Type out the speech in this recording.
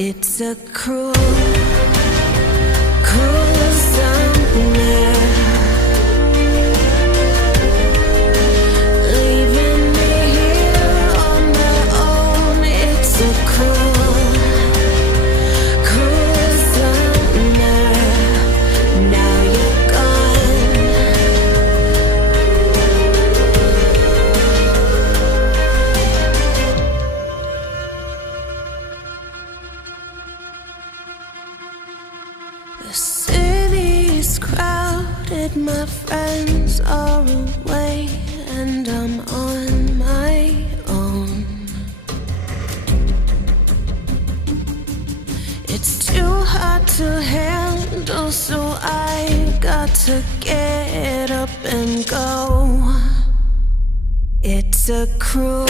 It's a cruel, cruel summer, leaving me here on my own. It's a cruel, cruel summer. Now you're gone. The city's crowded, my friends are away, and I'm on my own. It's too hard to handle, so I got to get up and go. It's a cruel